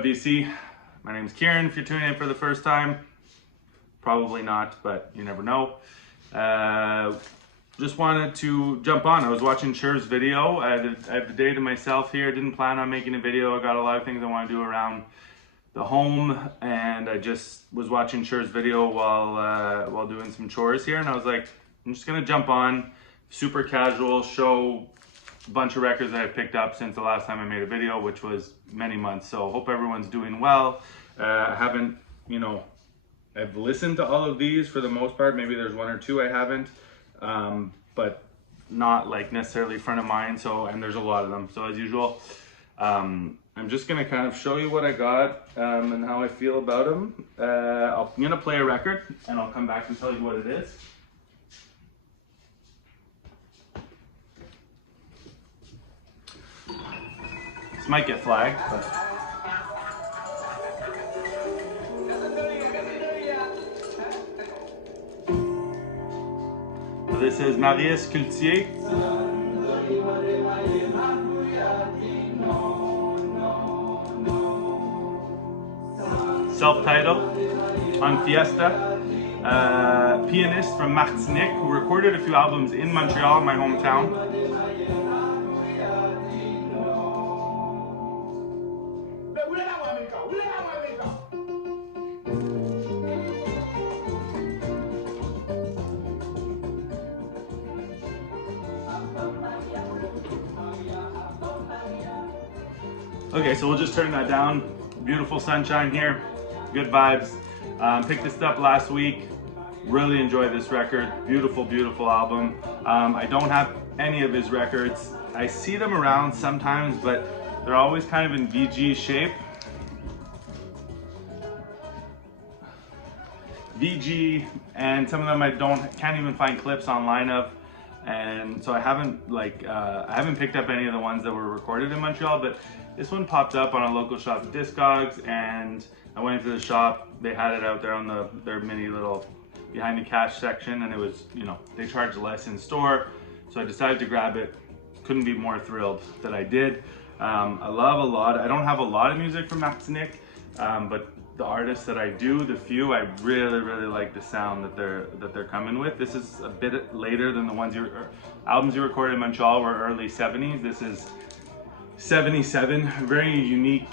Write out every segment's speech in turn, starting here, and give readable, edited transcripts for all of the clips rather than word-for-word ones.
up, BC? My name's Kieran. If you're tuning in for the first time, probably not, but you never know. Just wanted to jump on. I was watching Cher's video. I have the day to myself here. Didn't plan on making a video. I got a lot of things I want to do around the home, and I just was watching Cher's video while doing some chores here, and I was like, I'm just gonna jump on, super casual, show a bunch of records that I picked up since the last time I made a video, which was many months. So hope everyone's doing well. I haven't, I've listened to all of these for the most part. Maybe there's one or two I haven't, but not like necessarily front of mind. So, and there's a lot of them. So as usual, I'm just gonna kind of show you what I got and how I feel about them. I'm gonna play a record and I'll come back and tell you what it is. This might get flagged, but so this is Marius Cultier. Self-titled on Fiesta. Pianist from Martinique who recorded a few albums in Montreal, my hometown. Okay, so we'll just turn that down. Beautiful sunshine here, good vibes. Picked this up last week. Really enjoyed this record. Beautiful, beautiful album. I don't have any of his records. I see them around sometimes, but they're always kind of in VG shape. VG, and some of them I can't even find clips online of. And so I haven't picked up any of the ones that were recorded in Montreal, but this one popped up on a local shop, Discogs, and I went into the shop. They had it out there on their mini little behind the cash section, and it was, they charged less in store, so I decided to grab it. Couldn't be more thrilled that I did. I love a lot. I don't have a lot of music from Martinique, but the artists that I do, the few, I really like the sound that they're coming with. This is a bit later than the albums you recorded in Montreal were early 70s. This is 77, very unique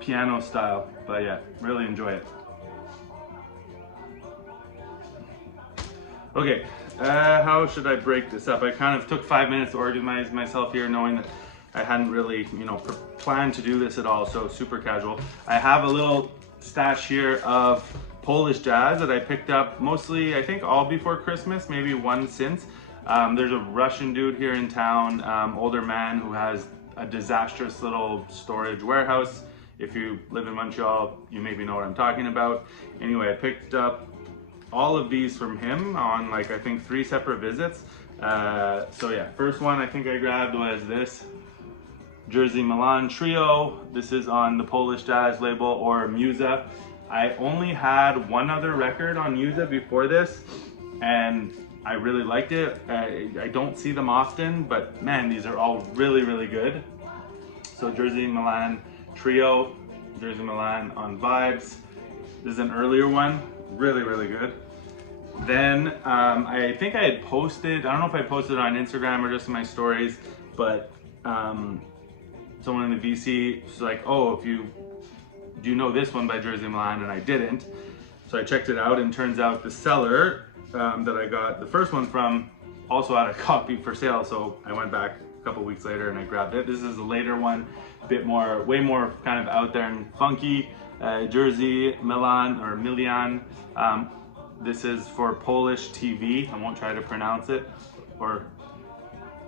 piano style, but yeah, really enjoy it. Okay, how should I break this up? I kind of took 5 minutes to organize myself here, knowing that I hadn't really, planned to do this at all, so super casual. I have a little stash here of Polish jazz that I picked up mostly, I think, all before Christmas, maybe one since. There's a Russian dude here in town, older man, who has a disastrous little storage warehouse. If you live in Montreal, you maybe know what I'm talking about. Anyway, I picked up all of these from him on I think 3 separate visits. So yeah, first one I think I grabbed was this Jerzy Milan Trio. This is on the Polish Jazz label, or Muza. I only had one other record on Muza before this, and I really liked it. I don't see them often, but man, these are all really good. So Jerzy Milan Trio, Jerzy Milan on Vibes. This is an earlier one, really good. Then I think I had posted, I don't know if I posted it on Instagram or just in my stories, but someone in the VC was like, oh, do you know this one by Jerzy Milan? And I didn't. So I checked it out, and turns out the seller that I got the first one from also had a copy for sale. So I went back a couple weeks later and I grabbed it. This is a later one, way more kind of out there and funky. Jerzy Milan, or Milian. This is for Polish TV. I won't try to pronounce it.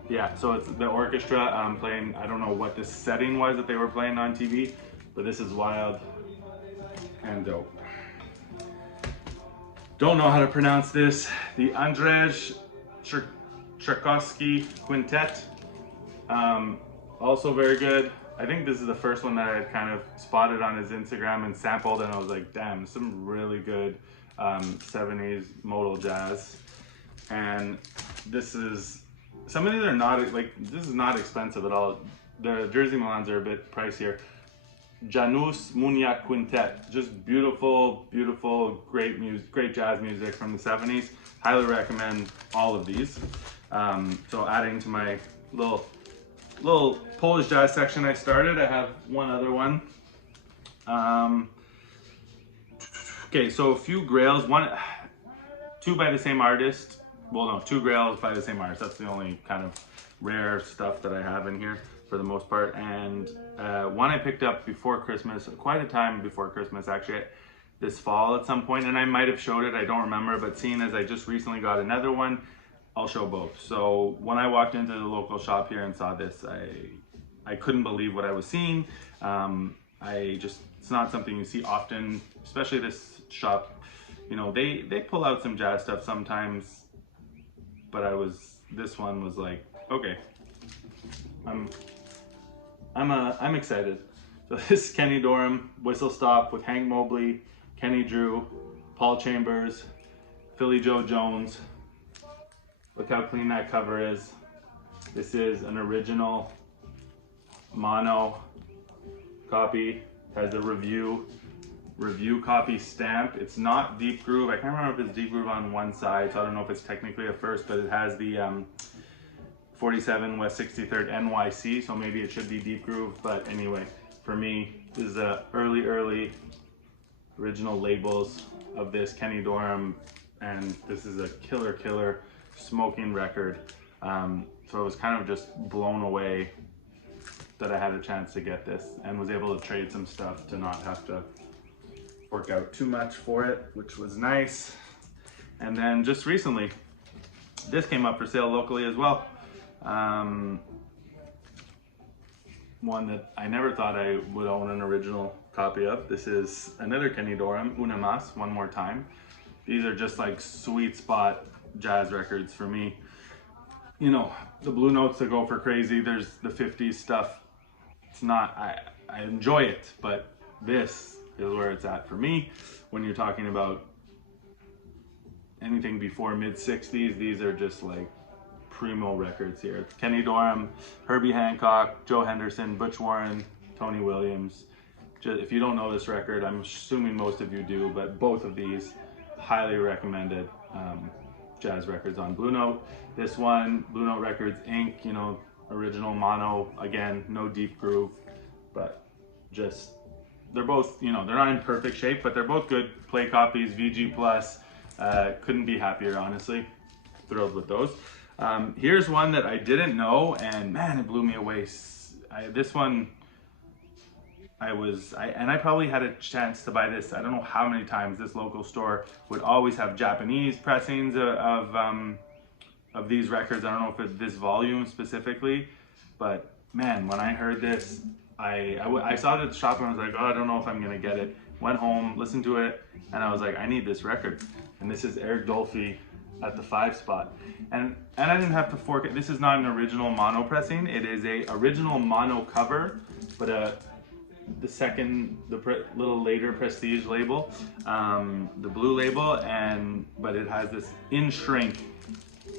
Yeah, so it's the orchestra playing. I don't know what this setting was that they were playing on TV, but this is wild and dope. Don't know how to pronounce this. The Andrzej Tchaikovsky Quintet, also very good. I think this is the first one that I had kind of spotted on his Instagram and sampled, and I was like, damn, some really good 70s modal jazz. And this is, some of these are not, this is not expensive at all. The Jerzy Milans are a bit pricier. Janus Munya Quintet. Just beautiful, beautiful, great music, great jazz music from the 70s. Highly recommend all of these. So adding to my little Polish jazz section I started, I have one other one. Okay, so a few grails, two by the same artist. Well, no, two grails by the same artist. That's the only kind of rare stuff that I have in here for the most part. And one I picked up before Christmas, quite a time before Christmas actually, this fall at some point, and I might have showed it, I don't remember, but seeing as I just recently got another one, I'll show both. So when I walked into the local shop here and saw this, I couldn't believe what I was seeing. It's not something you see often, especially this shop. You know, they pull out some jazz stuff sometimes, but this one was like, okay, I'm excited. So this is Kenny Dorham Whistle Stop with Hank Mobley, Kenny Drew, Paul Chambers, Philly Joe Jones. Look how clean that cover is. This is an original mono copy. Has a review copy stamp. It's not deep groove. I can't remember if it's deep groove on one side, so I don't know if it's technically a first, but it has the 47 West 63rd NYC, so maybe it should be deep groove. But anyway, for me, this is a early original labels of this Kenny Dorham, and this is a killer smoking record. So I was kind of just blown away that I had a chance to get this and was able to trade some stuff to not have to fork out too much for it, which was nice. And then just recently, this came up for sale locally as well. One that I never thought I would own an original copy of. This is another Kenny Dorham, Una Mas, One More Time. These are just like sweet spot jazz records for me. You know, the blue notes that go for crazy, there's the 50s stuff. It's not, I enjoy it, but this is where it's at for me. When you're talking about anything before mid 60s, these are just like primo records here. Kenny Dorham, Herbie Hancock, Joe Henderson, Butch Warren, Tony Williams. If you don't know this record, I'm assuming most of you do, but both of these highly recommended jazz records on Blue Note. This one, Blue Note Records Inc., you know, original mono, again, no deep groove, but just, they're both, you know, they're not in perfect shape, but they're both good play copies, VG Plus. Couldn't be happier, honestly. Thrilled with those. Here's one that I didn't know, and man, it blew me away. This one, I probably had a chance to buy this, I don't know how many times. This local store would always have Japanese pressings of these records. I don't know if it's this volume specifically, but man, when I heard this, I saw it at the shop and I was like, oh, I don't know if I'm gonna get it. Went home, listened to it, and I was like, I need this record. And this is Eric Dolphy at the 5 spot. And I didn't have to fork it. This is not an original mono pressing. It is a original mono cover, but the little later Prestige label, the blue label, but it has this in shrink,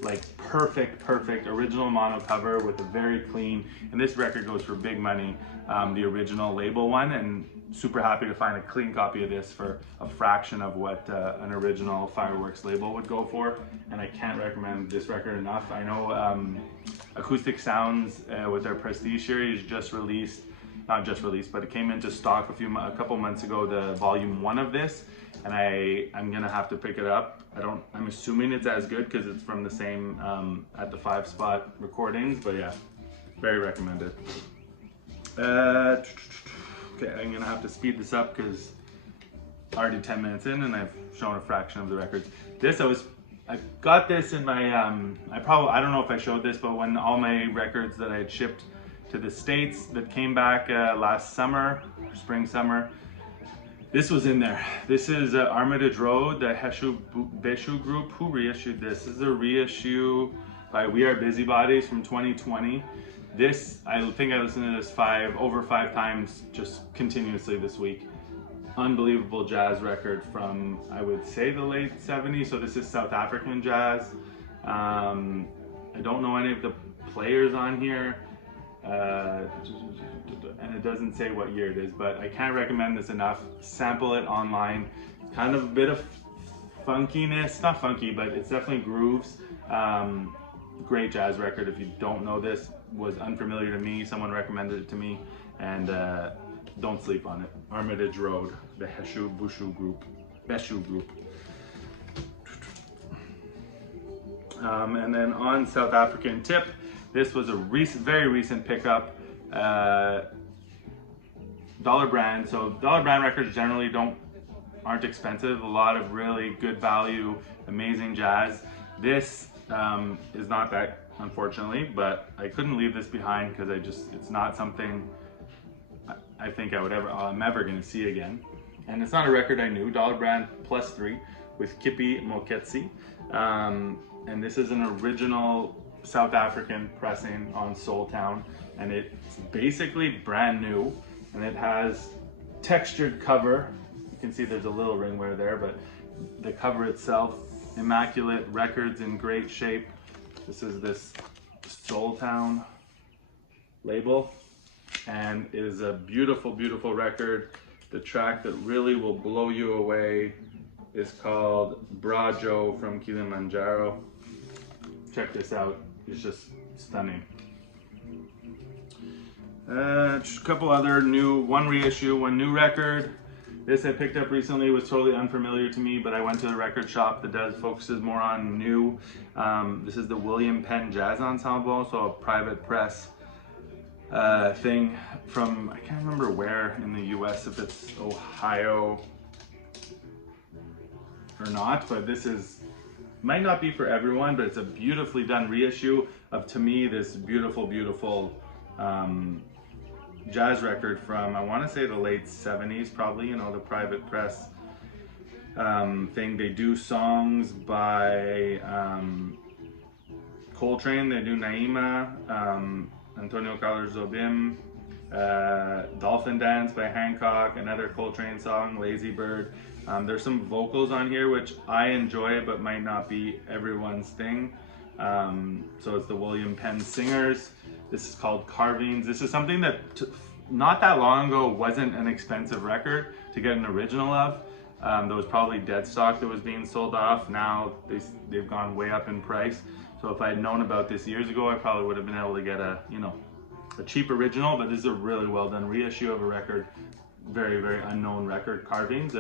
like perfect original mono cover with a very clean, and this record goes for big money, the original label one, and super happy to find a clean copy of this for a fraction of what an original Fireworks label would go for. And I can't recommend this record enough. I know Acoustic Sounds with their Prestige series just released, not just released, but it came into stock a couple months ago, the volume 1 of this, and I'm gonna have to pick it up. I'm assuming it's as good because it's from the same at the 5 spot recordings, but yeah, very recommended. Okay, I'm gonna have to speed this up because already 10 minutes in and I've shown a fraction of the records. I got this in my, I don't know if I showed this, but when all my records that I had shipped to the States that came back last summer, spring, summer, this was in there. This is Armitage Road, the Heshu Beshu group. Who reissued this? This is a reissue by We Are Busybodies from 2020. This, I think I listened to this over five times just continuously this week. Unbelievable jazz record from, I would say, the late 70s. So this is South African jazz. I don't know any of the players on here. and it doesn't say what year it is, but I can't recommend this enough. Sample it online. Kind of a bit of funkiness, not funky, but it's definitely grooves. Great jazz record. If you don't know this, was unfamiliar to me. Someone recommended it to me, and don't sleep on it. Armitage Road, the Beshu Group. And then on South African tip, this was a very recent pickup. Dollar brand. So dollar brand records generally aren't expensive. A lot of really good value, amazing jazz. This is not that, unfortunately, but I couldn't leave this behind because it's not something I think I'm ever going to see again. And it's not a record I knew. Dollar brand +3 with Kippie Moeketsi. And this is an original South African pressing on Soul Town, and it's basically brand new, and it has textured cover. You can see there's a little ring wear there, but the cover itself, immaculate, records in great shape. This is this Soul Town label, and it is a beautiful, beautiful record. The track that really will blow you away is called Brajo from Kilimanjaro. Check this out, it's just stunning. Just a couple other one reissue, one new record. This I picked up recently, was totally unfamiliar to me, but I went to the record shop that focuses more on new. This is the William Penn Jazz Ensemble, so a private press thing from, I can't remember where in the US, if it's Ohio or not, but this might not be for everyone, but it's a beautifully done reissue of, to me, this beautiful, beautiful jazz record from, I want to say, the late 70s, probably, you know, the private press thing. They do songs by Coltrane, they do Naima, Antonio Carlos Jobim, Dolphin Dance by Hancock, another Coltrane song, Lazy Bird. There's some vocals on here which I enjoy but might not be everyone's thing. So it's the William Penn Singers. This is called Carvings. This is something that not that long ago wasn't an expensive record to get an original of. There was probably dead stock that was being sold off. Now they've gone way up in price. So if I had known about this years ago, I probably would have been able to get a cheap original, but this is a really well done reissue of a record, very, very unknown record, Carvings.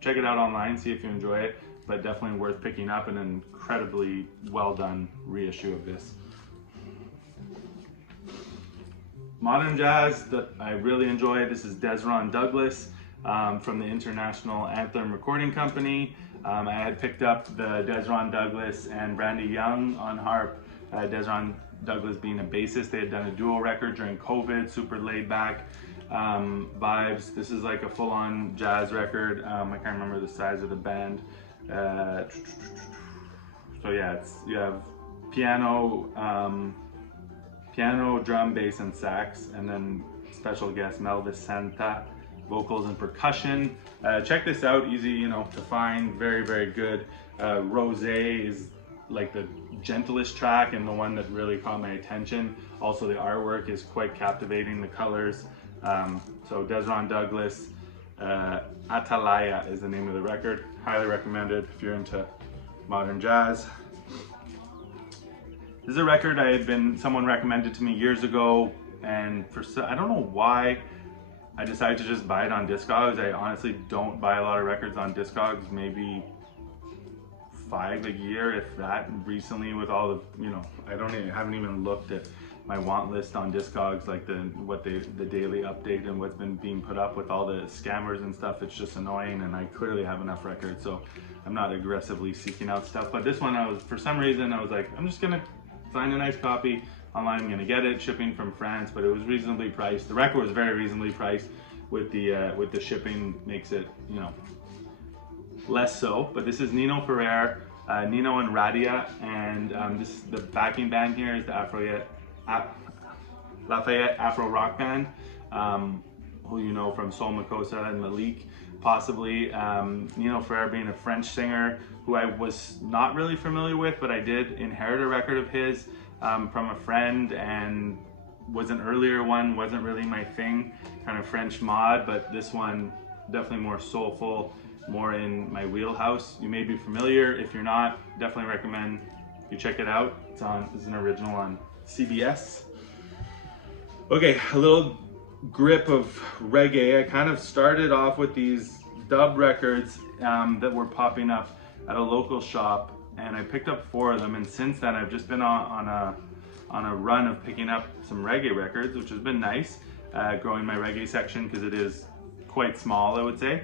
Check it out online, see if you enjoy it, but definitely worth picking up, an incredibly well done reissue of this. Modern jazz that I really enjoy, this is Desron Douglas from the International Anthem Recording Company. I had picked up the Desron Douglas and Brandy Young on harp. Desron Douglas being a bassist, they had done a duo record during COVID, super laid back vibes. This is like a full-on jazz record. I can't remember the size of the band. So yeah, you have piano, drum, bass, and sax, and then special guest Melvis Santa, vocals and percussion. Check this out, easy to find, very, very good. Rosé is like the gentlest track and the one that really caught my attention. Also the artwork is quite captivating, the colors. So Desron Douglas, Atalaya is the name of the record. Highly recommended if you're into modern jazz. This is a record someone recommended to me years ago, and I don't know why I decided to just buy it on Discogs. I honestly don't buy a lot of records on Discogs, maybe 5 a year, if that. Recently with all the, I haven't even looked at my want list on Discogs, like the daily update and what's been being put up with all the scammers and stuff. It's just annoying, and I clearly have enough records, so I'm not aggressively seeking out stuff. But this one, for some reason, I was like, I'm just gonna find a nice copy online. I'm gonna get it, shipping from France, but it was reasonably priced. The record was very reasonably priced. With the shipping makes it, less so. But this is Nino Ferrer, Nino and Radia, and the backing band here is the Lafayette Afro Rock Band, who you know from Soul Makossa and Malik, possibly. Nino Ferrer being a French singer who I was not really familiar with, but I did inherit a record of his from a friend, and was an earlier one, wasn't really my thing, kind of French mod, but this one definitely more soulful, more in my wheelhouse. You may be familiar. If you're not, definitely recommend you check it out. It's an original on CBS. Okay, a little grip of reggae. I kind of started off with these dub records that were popping up at a local shop, and I picked up 4 of them, and since then I've just been on a run of picking up some reggae records, which has been nice, growing my reggae section because it is quite small, I would say.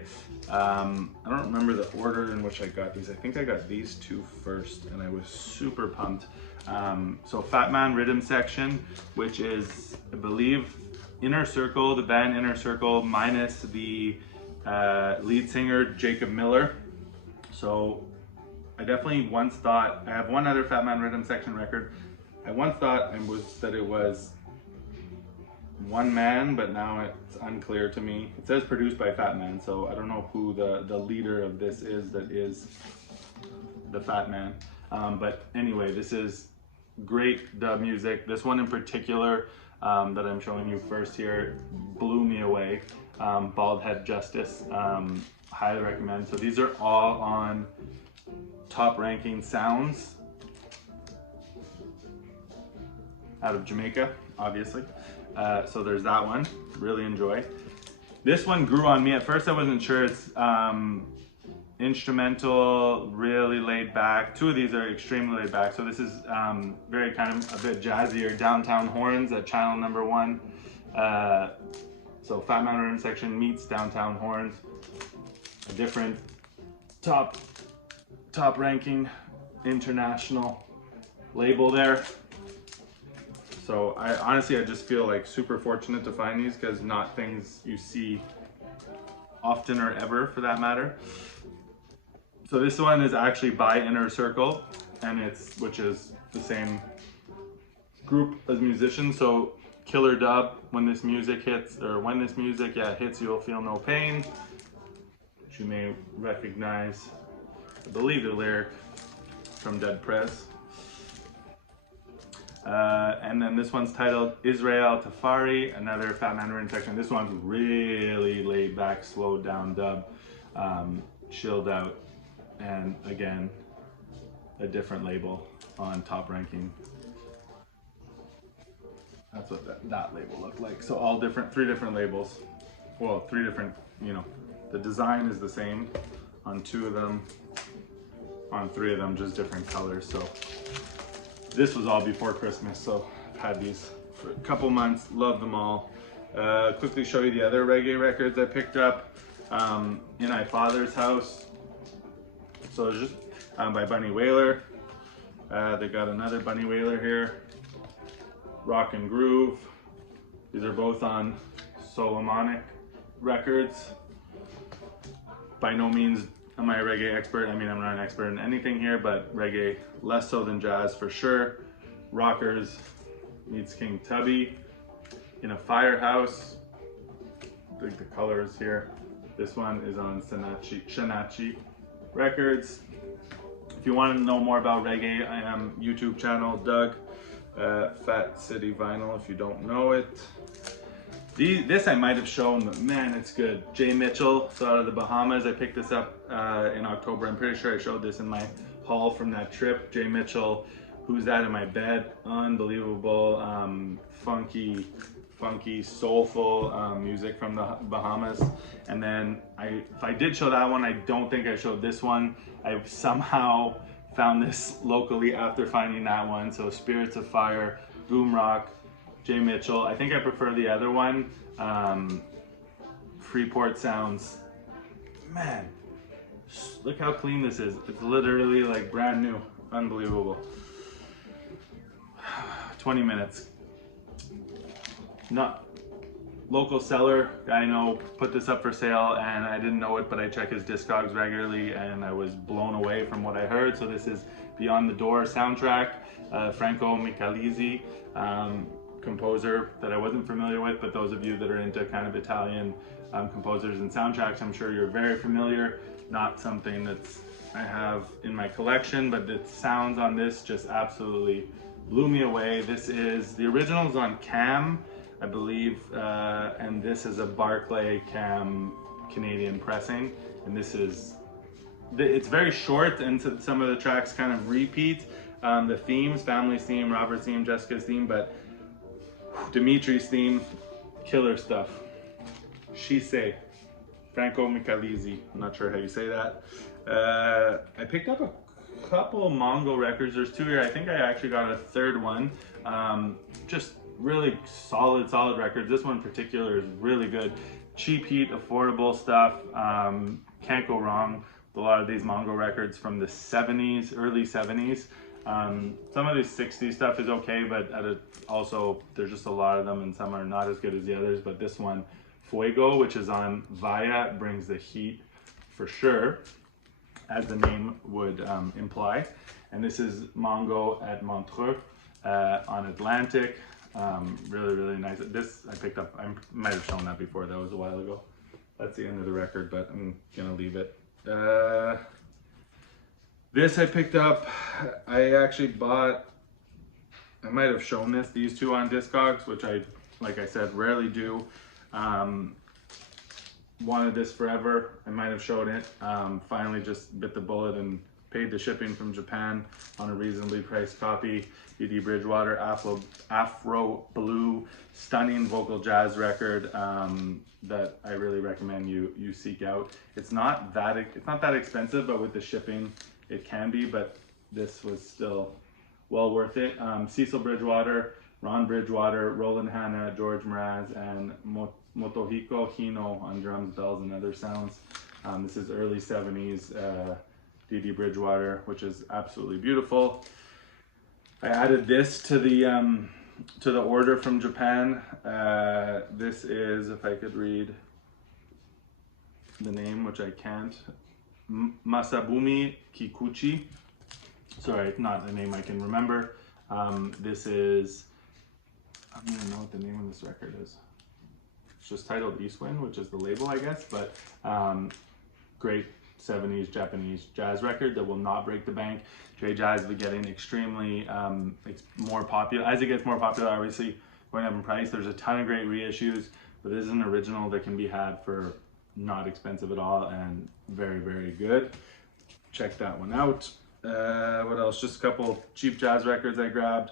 I don't remember the order in which I got these. I think I got these 2 first, and I was super pumped. So Fat Man Rhythm section, which is, I believe, Inner Circle, the band Inner Circle, minus the lead singer Jacob Miller. So I definitely once thought, I have one other Fat Man Rhythm section record. I once thought that it was one man, but now it's unclear to me. It says produced by Fat Man, so I don't know who the leader of this is that is the Fat Man. But anyway, this is great dub music. This one in particular that I'm showing you first here blew me away. Bald Head Justice, highly recommend. So these are all on Top Ranking Sounds out of Jamaica, obviously. So there's that one, really enjoy. This one grew on me. At first I wasn't sure. It's instrumental, really laid back. 2 of these are extremely laid back. So this is very kind of a bit jazzier. Downtown Horns at channel number 1. So Fat Man Rhythm section meets Downtown Horns. A different top ranking international label there. So I honestly just feel like super fortunate to find these, because not things you see often or ever, for that matter. So this one is actually by Inner Circle, and which is the same group as musicians. So killer dub, when this music hits, hits, you'll feel no pain, which you may recognize, I believe, the lyric from Dead Prez. And then this one's titled Israel Tafari, another Fat Man Rhythm section. This one's really laid back, slowed down dub, chilled out, and again, a different label on Top Ranking. That's what that label looked like. So all different, 3 different labels. Well, 3 different, the design is the same on 2 of them, on 3 of them, just different colors. So this was all before Christmas, so I've had these for a couple months, love them all. Quickly show you the other reggae records I picked up in my father's house. So it's just by Bunny Wailer. They got another Bunny Wailer here, Rock and Groove. These are both on Solomonic Records. By no means am I a reggae expert. I mean, I'm not an expert in anything here, but reggae less so than jazz for sure. Rockers meets King Tubby. In a Firehouse. Like the colors here. This one is on Shanachi Records. If you want to know more about reggae, I am YouTube channel Doug, Fat City Vinyl, if you don't know it. This I might have shown, but man, it's good. Jay Mitchell, so out of the Bahamas. I picked this up in October. I'm pretty sure I showed this in my haul from that trip. Jay Mitchell, Who's That in My Bed? Unbelievable, funky, soulful music from the Bahamas. And then if I did show that one, I don't think I showed this one. I somehow found this locally after finding that one. So Spirits of Fire, Boom Rock, Jay Mitchell. I think I prefer the other one. Freeport Sounds. Man, look how clean this is. It's literally like brand new. Unbelievable. 20 minutes. Not local seller, I know, put this up for sale, and I didn't know it, but I check his Discogs regularly, and I was blown away from what I heard. So this is Beyond the Door soundtrack, Franco Michalizzi, composer that I wasn't familiar with, but those of you that are into kind of Italian composers and soundtracks, I'm sure you're very familiar. Not something that's I have in my collection, but the sounds on this just absolutely blew me away. This is, the original's on cam, I believe, and this is a Barclay cam Canadian pressing, and this is, it's very short, and some of the tracks kind of repeat the themes, family's theme, Robert's theme, Jessica's theme, but Dimitri's theme, killer stuff. She say, Franco Michalizzi, I'm not sure how you say that. I picked up a couple Mongo records. There's two here. I think I actually got a third one. Just really solid records. This one in particular is really good. Cheap heat, affordable stuff. Can't go wrong with a lot of these Mongo records from the 70s, early 70s. Some of these 60s stuff is okay, but also there's just a lot of them, and some are not as good as the others. But this one, Fuego, which is on Via, brings the heat for sure, as the name would imply. And this is Mongo at Montreux on Atlantic. Really nice. This I picked up, I might have shown that before, that was a while ago. That's the end of the record, but I'm gonna leave it. This I picked up, I actually bought, I might have shown these two on Discogs, which I, like I said, rarely do. Wanted this forever. I might have showed it. Finally just bit the bullet and paid the shipping from Japan on a reasonably priced copy. Dee Bridgewater, Afro Blue, stunning vocal jazz record that I really recommend you seek out. It's not that expensive, but with the shipping it can be, but this was still well worth it. Cecil Bridgewater, Ron Bridgewater, Roland Hanna, George Mraz, and Motohiko Hino on drums, bells, and other sounds. This is early 70s Dee Bridgewater, which is absolutely beautiful. I added this to the order from Japan. This is, if I could read the name, which I can't, Masabumi Kikuchi. Sorry, not a name I can remember. This is, I don't even know what the name of this record is. It's just titled Eastwind, which is the label, I guess, but great 70s Japanese jazz record that will not break the bank. J-Jazz will be getting extremely more popular. As it gets more popular, obviously going up in price. There's a ton of great reissues, but this is an original that can be had for not expensive at all and very good. Check that one out. What else? Just a couple cheap jazz records I grabbed.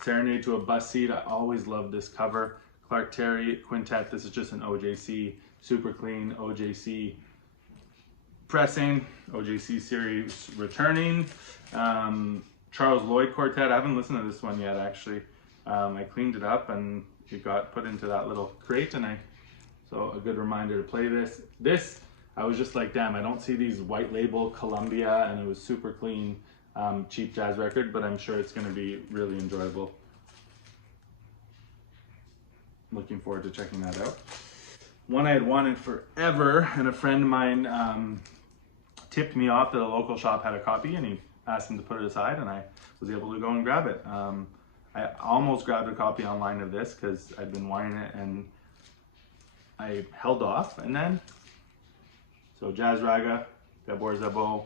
Serenade to a Bus Seat. I always love this cover. Clark Terry Quintet. This is just an OJC, super clean OJC pressing. OJC series returning. Charles Lloyd Quartet. I haven't listened to this one yet, actually. I cleaned it up and it got put into that little crate, and so a good reminder to play this. This, I was just like, damn, I don't see these white label Columbia, and it was super clean, cheap jazz record, but I'm sure it's gonna be really enjoyable. Looking forward to checking that out. One I had wanted forever, and a friend of mine tipped me off that a local shop had a copy, and he asked him to put it aside, and I was able to go and grab it. I almost grabbed a copy online of this because I'd been wanting it, and I held off, and then, so Jazz Raga, Gabor Szabo,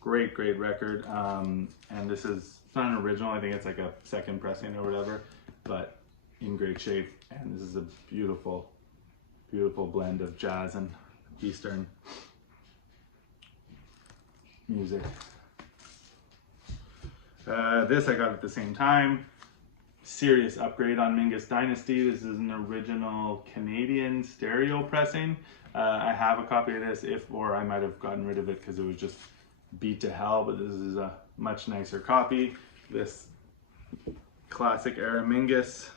great record. And this is, it's not an original, I think it's like a second pressing or whatever, but in great shape. And this is a beautiful blend of jazz and Eastern music. This I got at the same time. Serious upgrade on Mingus Dynasty. This is an original Canadian stereo pressing. I have a copy of this, or I might have gotten rid of it because it was just beat to hell, but this is a much nicer copy. This classic era Mingus,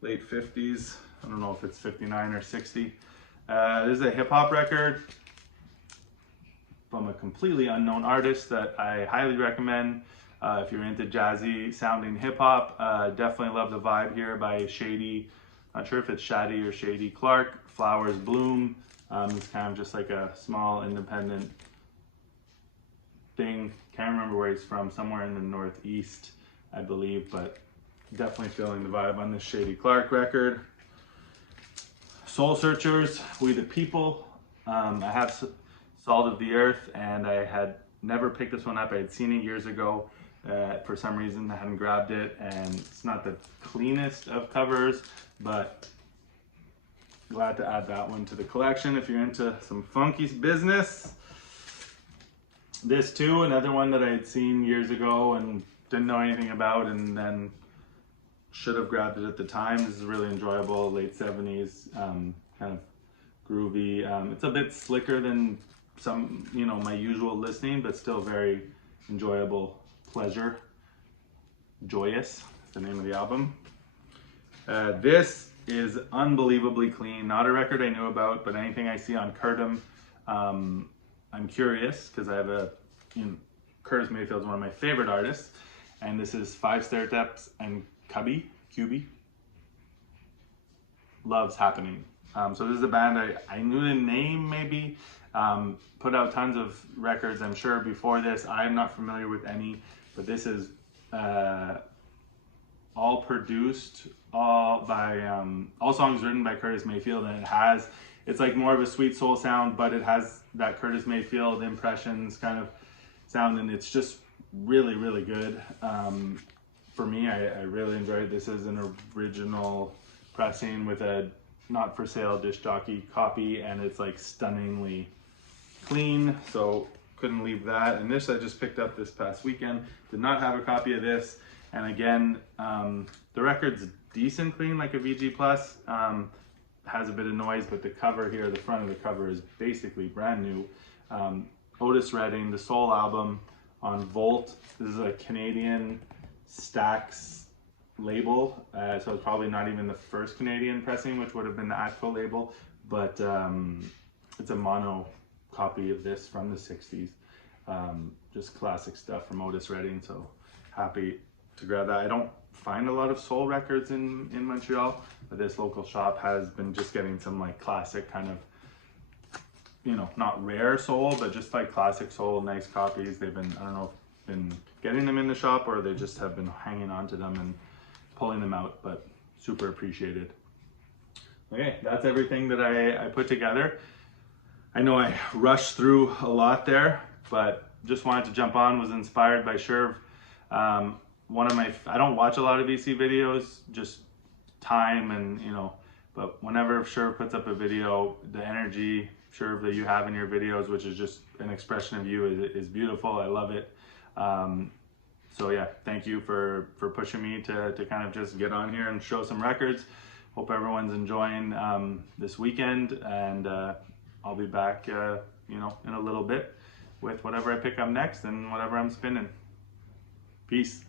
late 50s. I don't know if it's 59 or 60. This is a hip hop record from a completely unknown artist that I highly recommend. If you're into jazzy sounding hip hop, definitely love the vibe here by Shady. Not sure if it's Shady or Shady Clark. Flowers Bloom. It's kind of just like a small independent thing. Can't remember where he's from. Somewhere in the Northeast, I believe, but definitely feeling the vibe on this Shady Clark record. Soul Searchers, We the People. I have Salt of the Earth, and I had never picked this one up. I had seen it years ago. For some reason I hadn't grabbed it, and it's not the cleanest of covers, but glad to add that one to the collection if you're into some funky business. This too, another one that I had seen years ago and didn't know anything about, and then should have grabbed it at the time. This is really enjoyable, late 70s, kind of groovy. It's a bit slicker than some, you know, my usual listening, but still very enjoyable. Pleasure, Joyous is the name of the album. This is unbelievably clean. Not a record I knew about, but anything I see on Curtom, I'm curious because I have Curtis Mayfield is one of my favorite artists, and this is Five Stairsteps and Cubby. Loves Happening. So this is a band I knew the name maybe, put out tons of records I'm sure before this. I am not familiar with any, but this is all produced, all songs written by Curtis Mayfield, and it's like more of a sweet soul sound, but it has that Curtis Mayfield impressions kind of sound, and it's just really, really good. For me, I really enjoyed it. This is an original pressing with a not for sale disc jockey copy, and it's like stunningly clean, so couldn't leave that. And this I just picked up this past weekend. Did not have a copy of this, and again, the record's decent clean, like a VG Plus. Has a bit of noise, but the cover here, the front of the cover is basically brand new. Otis Redding, the Soul album on Volt. This is a Canadian Stax label, so it's probably not even the first Canadian pressing, which would have been the Atco label, but it's a mono copy of this from the 60s. Just classic stuff from Otis Redding, so happy to grab that. I don't find a lot of soul records in Montreal, but this local shop has been just getting some like classic kind of, you know, not rare soul, but just like classic soul, nice copies. They've been, I don't know if been getting them in the shop or they just have been hanging on to them and pulling them out, but super appreciated. Okay, that's everything that I put together. I know I rushed through a lot there, but just wanted to jump on, was inspired by Sherv. I don't watch a lot of VC videos, just time and, you know, but whenever Sherv puts up a video, the energy, Sherv, that you have in your videos, which is just an expression of you, is beautiful. I love it. So yeah, thank you for pushing me to kind of just get on here and show some records. Hope everyone's enjoying this weekend, and I'll be back, you know, in a little bit with whatever I pick up next and whatever I'm spinning. Peace.